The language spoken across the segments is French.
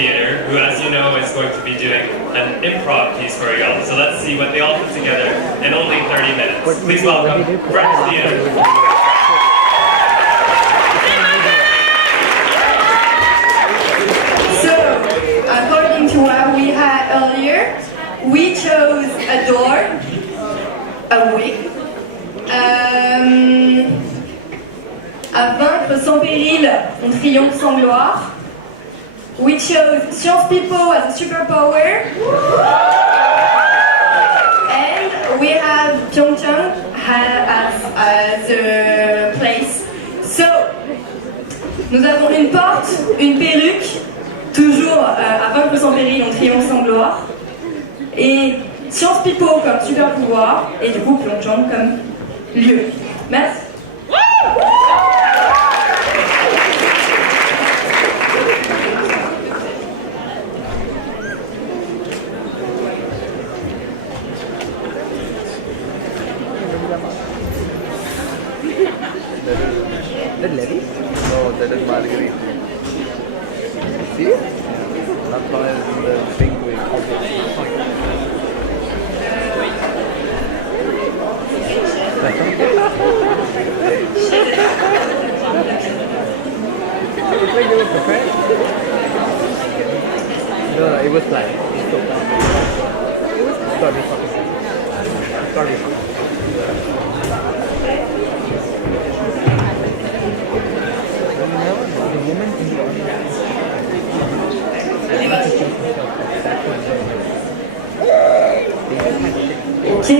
Theatre, who, as you know, is going to be doing an improv piece for you all. So let's see what they all put together in only 30 minutes. Please welcome French Theatre. According to what we had earlier, we chose a door, a wig, à vaincre sans péril, on triomphe sans gloire. We chose Science People as a superpower, and we have Pyeongchang as the place. So, nous avons une porte, une perruque. Toujours à vaincre sans péril, on triomphe sans gloire. Et Science People comme super pouvoir. Et du coup, Pyeongchang comme lieu. Merci. That Levy? No, that is Marguerite. See? Not long as in the pink wing. It's like you were prepared. No, it was like it was sorry. The woman in the audience. Ok.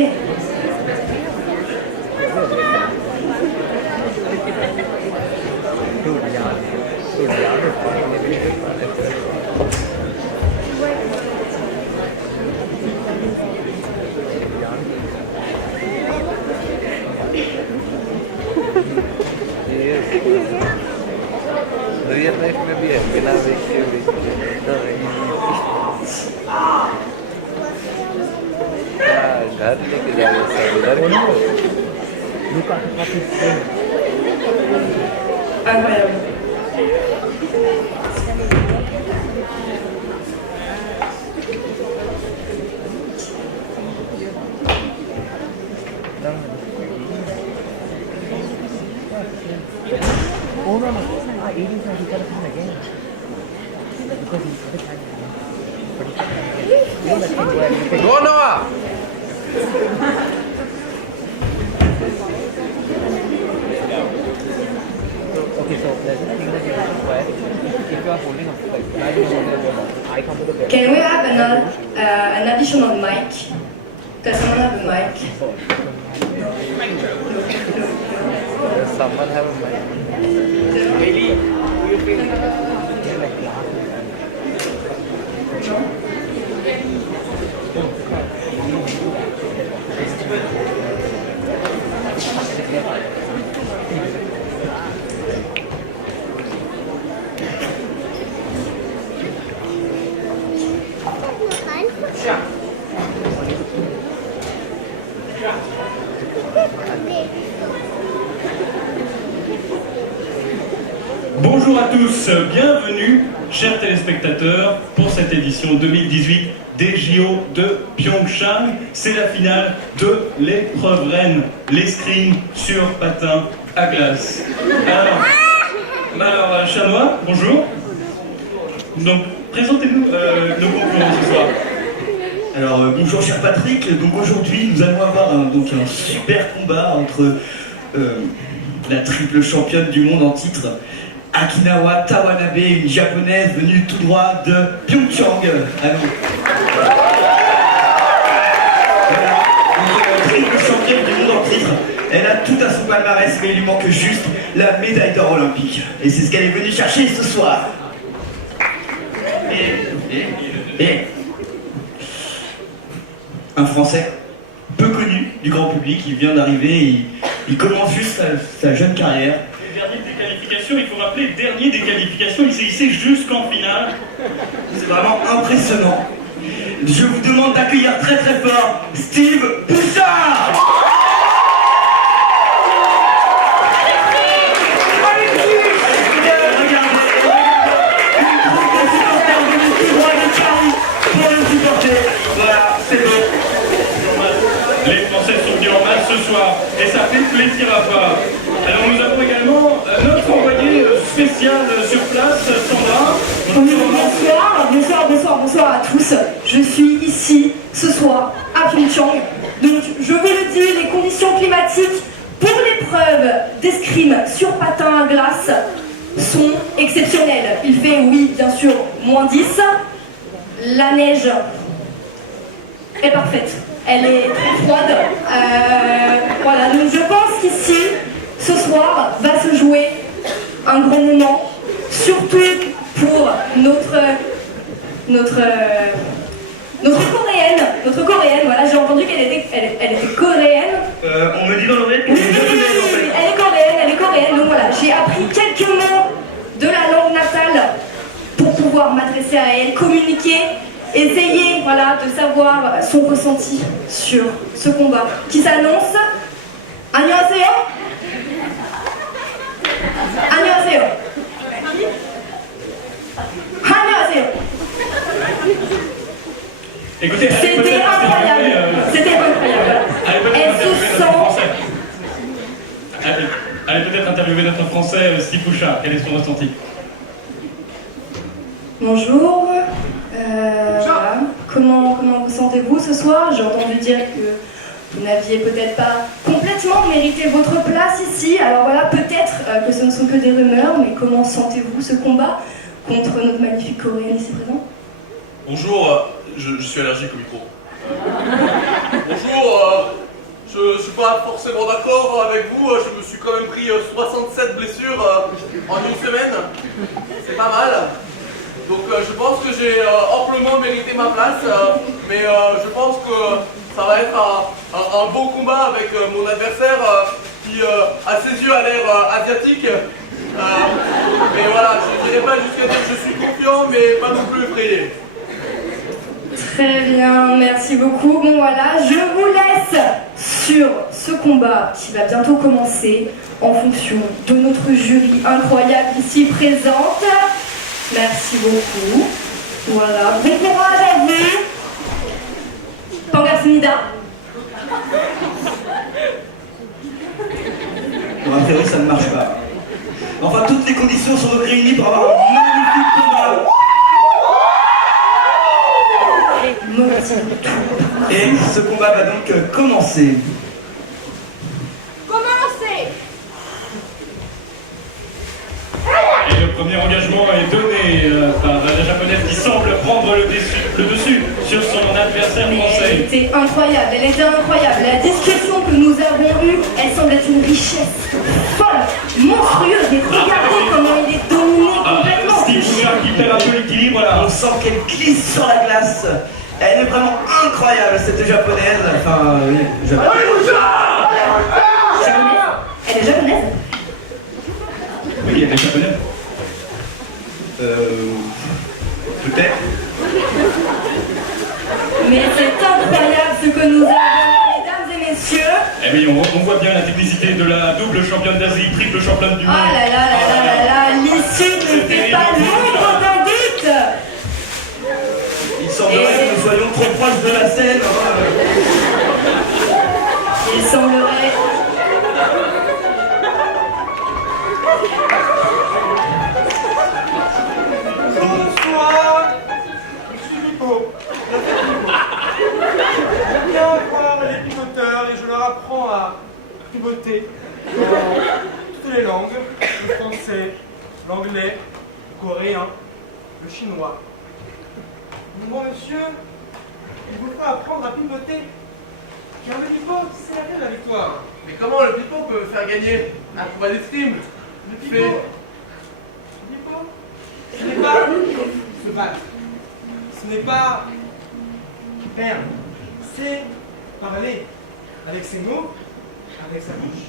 Real life में भी है बिना देखे भी घर लेके जाओ सब इधर Incroyable. Go Noah! Okay, so there's a thing that you have to wear. If you are holding up, like, imagine you're holding up, I come to the bed. Can we have an additional mic? Does someone have a mic? Does someone have a mic? Bonjour à tous, bienvenue, chers téléspectateurs, pour cette édition 2018 des JO de Pyeongchang. C'est la finale de l'épreuve reine, l'escrime sur patin à glace. Alors Chanois, bonjour. Donc, présentez-nous nos concurrents ce soir. Alors bonjour cher Patrick, donc aujourd'hui nous allons avoir un super combat entre la triple championne du monde en titre, Akinawa Tawanabe, une japonaise venue tout droit de Pyeongchang. Voilà, donc, triple championne du monde en titre, elle a tout à son palmarès mais il lui manque juste la médaille d'or olympique. Et c'est ce qu'elle est venue chercher ce soir. Et un Français peu connu du grand public, il vient d'arriver, il commence juste sa jeune carrière. Les derniers des qualifications, il faut rappeler, dernier des qualifications, il s'est hissé jusqu'en finale. C'est vraiment impressionnant. Je vous demande d'accueillir très très fort Steve Bouchard. Regardez, une troupe de supporters venus et ça fait plaisir à voir. Alors nous avons également notre envoyé spécial sur place, Sandra. Bonsoir à tous. Je suis ici ce soir à Pyeongchang. Donc je vous le dis, les conditions climatiques pour l'épreuve d'escrime sur patin à glace sont exceptionnelles. Il fait, oui, bien sûr, -10. La neige est parfaite. Elle est très froide. Voilà, donc je pense qu'ici, ce soir, va se jouer un grand moment, surtout pour notre coréenne, voilà, j'ai entendu qu'elle était coréenne. On me dit dans l'oreille qu'elle est japonaise en fait. Elle est coréenne, donc voilà, j'ai appris quelques mots de la langue natale pour pouvoir m'adresser à elle, communiquer, essayer, voilà, de savoir son ressenti sur ce combat qui s'annonce. 안녕하세요. 안녕하세요. 안녕하세요. Écoutez, C'était incroyable. C'était incroyable. Elle se sent. Allez peut-être interviewer notre Français, Steve Bouchard. Quel est son ressenti? Bonjour. Voilà. Comment vous sentez-vous ce soir? J'ai entendu dire que vous n'aviez peut-être pas complètement mérité votre place ici. Alors voilà, peut-être que ce ne sont que des rumeurs, mais comment sentez-vous ce combat contre notre magnifique Coréenne ici présent? Bonjour, je suis allergique au micro. Bonjour, je ne suis pas forcément d'accord avec vous, je me suis quand même pris 67 blessures en une semaine. C'est pas mal. Donc je pense que j'ai amplement mérité ma place, mais je pense que ça va être un beau combat avec mon adversaire qui à ses yeux a l'air asiatique. Mais voilà, je ne dirais pas jusqu'à dire que je suis confiant, mais pas non plus effrayé. Très bien, merci beaucoup. Bon voilà, je vous laisse sur ce combat qui va bientôt commencer en fonction de notre jury incroyable ici présente. Merci beaucoup. Voilà, bon courage à vous. Pangarsinida. Bon, a priori, ça ne marche pas. Enfin, toutes les conditions sont donc réunies pour avoir un magnifique combat. Et ce combat va donc commencer. Et le premier engagement est donné par la japonaise qui semble prendre le dessus sur son adversaire français. Elle était incroyable, La discussion que nous avons eue, elle semble être une richesse folle, monstrueuse. Et regardez comment il est dominé complètement. Steve Bouchard qui perd un peu l'équilibre là. On sent qu'elle glisse sur la glace. Elle est vraiment incroyable cette japonaise. Enfin, oui, japonaise. Elle est japonaise. Oui, elle est japonaise. Peut-être. Mais c'est incroyable ce que nous avons, mesdames et messieurs. Eh oui, on voit bien la technicité de la double championne d'Asie, triple championne du monde. Oh là là là là là là, l'issue ne fait pas l'ombre d'un doute. Il semblerait que nous soyons trop proches de la scène. Il semblerait. Bonsoir, je suis Bipo. Je viens voir les pivoteurs et je leur apprends à pivoter dans toutes les langues, le français, l'anglais, le coréen, le chinois. Bon monsieur, il vous faut apprendre à pivoter, car le pipeau, c'est la clé de la victoire. Mais comment le pipeau peut me faire gagner un combat d'escrime? Le pipeau, ce n'est pas se battre, ce n'est pas perdre, c'est parler avec ses mots, avec sa bouche,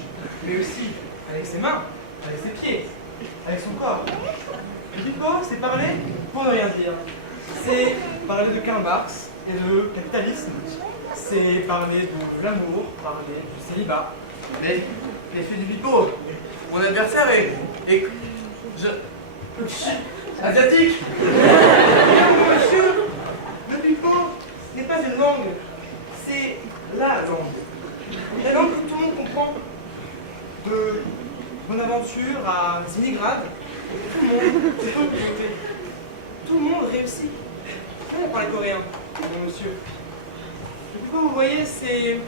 mais aussi avec ses mains, avec ses pieds, avec son corps. Le pipeau, c'est parler pour ne rien dire. C'est parler de Karl Marx et de capitalisme. C'est parler de l'amour, parler du célibat. Mais je suis du pipeau. Mon adversaire est asiatique. Monsieur, le pipeau n'est pas une langue, c'est la langue. La langue que tout le monde comprend. de Bonaventure à Zinigrad, tout le monde peut compter. Tout le monde réussit. Tout le monde parle coréen, mon monsieur. Et pourquoi vous voyez, c'est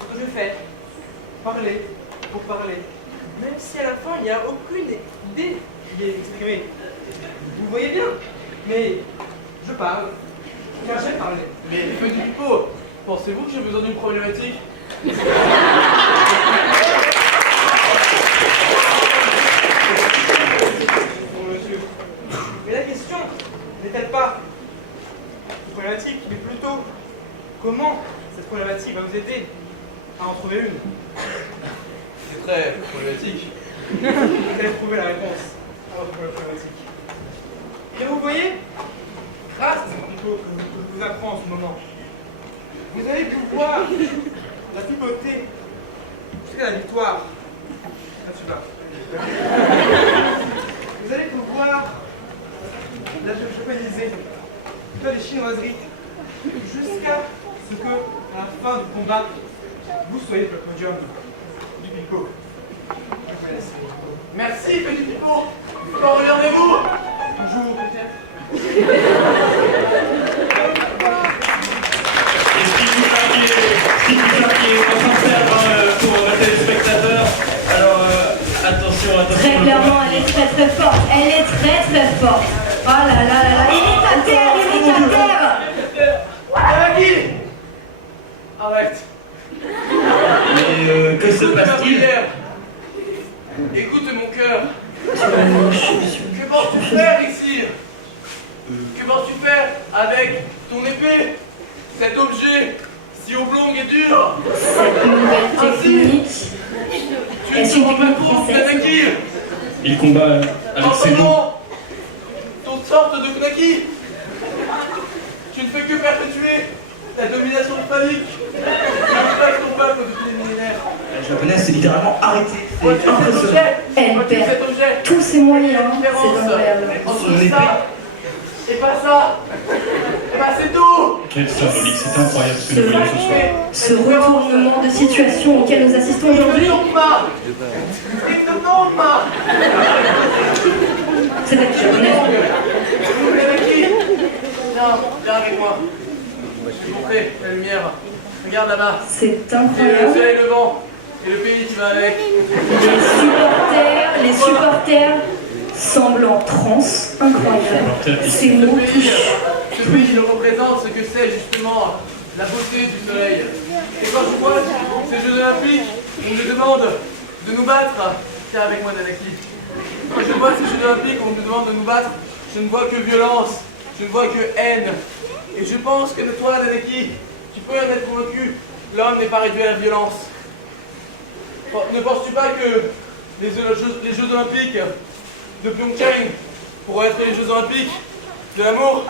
ce que je fais. Parler pour parler. Même si à la fin, il n'y a aucune idée qui est exprimée. Vous voyez bien. Mais je parle. Car j'ai parlé. Mais petit Pipo, pensez-vous que j'ai besoin d'une problématique? Bon, monsieur. Mais la question n'est-elle pas une problématique, mais plutôt comment cette problématique va vous aider à en trouver une? C'est très problématique. Vous allez trouver la réponse à votre problématique. Et vous voyez, grâce à ce Pipo que je vous apprends en ce moment, vous allez pouvoir la pipoter jusqu'à la victoire. Là, tu vas. Vous allez pouvoir la japoniser, faire des chinoiseries, jusqu'à ce que, à la fin du combat, vous soyez sur le podium du Pipo. Je vous laisse. Merci, petit Pipo. Quand regardez-vous? Bonjour, peut-être. Et ce qui est en train de faire pour les téléspectateurs, alors attention. Très clairement, elle est très très forte. Elle est très très forte. Oh là là là là. Il est à terre, il est à terre. Tanaki! Arrête. Mais que se Écoute ma passe-t-il? prière. Écoute mon cœur. Que penses-tu faire ici? Que penses-tu faire avec ton épée? Cet objet si oblong et dur? Cette nouvelle technique Tu ne est te une rends pas technique compte, française. Tanaki? Il combat avec ses mots. Entendons ton sorte de Knaki. Tu ne fais que perpétuer la domination phallique qui place ton peuple depuis des millénaires. La japonaise s'est littéralement arrêtée. Vois-tu C'est cet impressionnant. objet? Elle Vois-tu perd cet objet? tous ses moyens. La C'est différence incroyable. entre Son épée. ça et pas ça. Et bah c'est tout. Quel symbolique, c'est incroyable ce que Ce nous voyons ce soir. Ce retournement de situation auquel nous assistons aujourd'hui, c'est la japonaise. Viens avec moi. Je vous fais la lumière. Regarde là-bas. C'est Il y a le incroyable. soleil levant et le pays qui va avec. Les supporters semblent en transe. Incroyable. Ces mots touchent. Ce pays le représente ce que c'est justement la beauté du soleil. Et quand je vois ces Jeux Olympiques, on me demande de nous battre. Tiens avec moi Nanaki. Quand je vois ces Jeux Olympiques, on me demande de nous battre, je ne vois que violence, je ne vois que haine. Et je pense que toi Nanaki, tu peux en être convaincu, l'homme n'est pas réduit à la violence. Ne penses-tu pas que les Jeux Olympiques de Pyeongchang pourraient être les Jeux Olympiques de l'amour?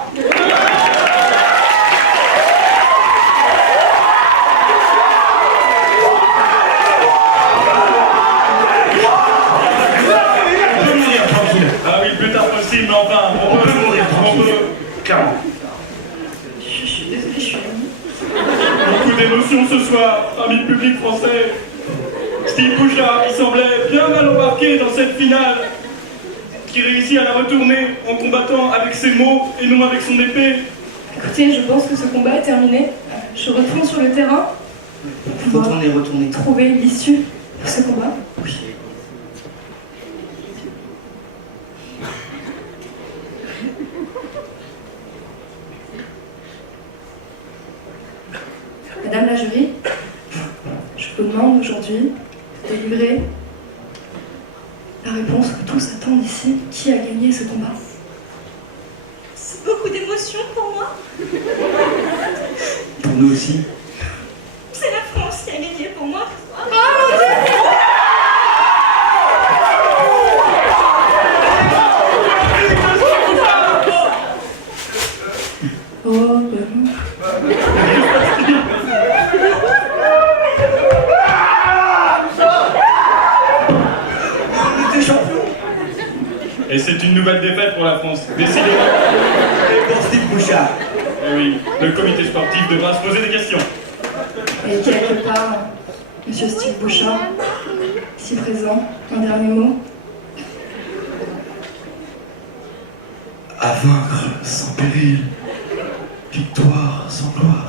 On peut mourir tranquille. Ah oui, le plus tard possible, mais enfin, On peut mourir tranquille. Clairement. Je suis désolée, je suis amie. Beaucoup d'émotions ce soir, ami public français. Steve Bouchard, il semblait bien mal embarqué dans cette finale, qui réussit à la retourner en combattant avec ses mots et non avec son épée. Écoutez, je pense que ce combat est terminé. Je retourne sur le terrain pour pouvoir Retournez. trouver l'issue de ce combat. Oui. Madame la jury, je vous demande aujourd'hui de délivrer la réponse que tous attendent ici. Qui a gagné ce combat? C'est beaucoup d'émotions pour moi. Pour nous aussi. C'est la France qui a gagné pour moi. Oh, ben. On était champions. Et c'est une nouvelle défaite pour la France. Décidément. Et pour Steve Bouchard. Eh oui, le comité sportif devra se poser des questions. Et quelque part, Monsieur Steve Bouchard, ici présent, un dernier mot. À vaincre sans péril, victoire sans gloire.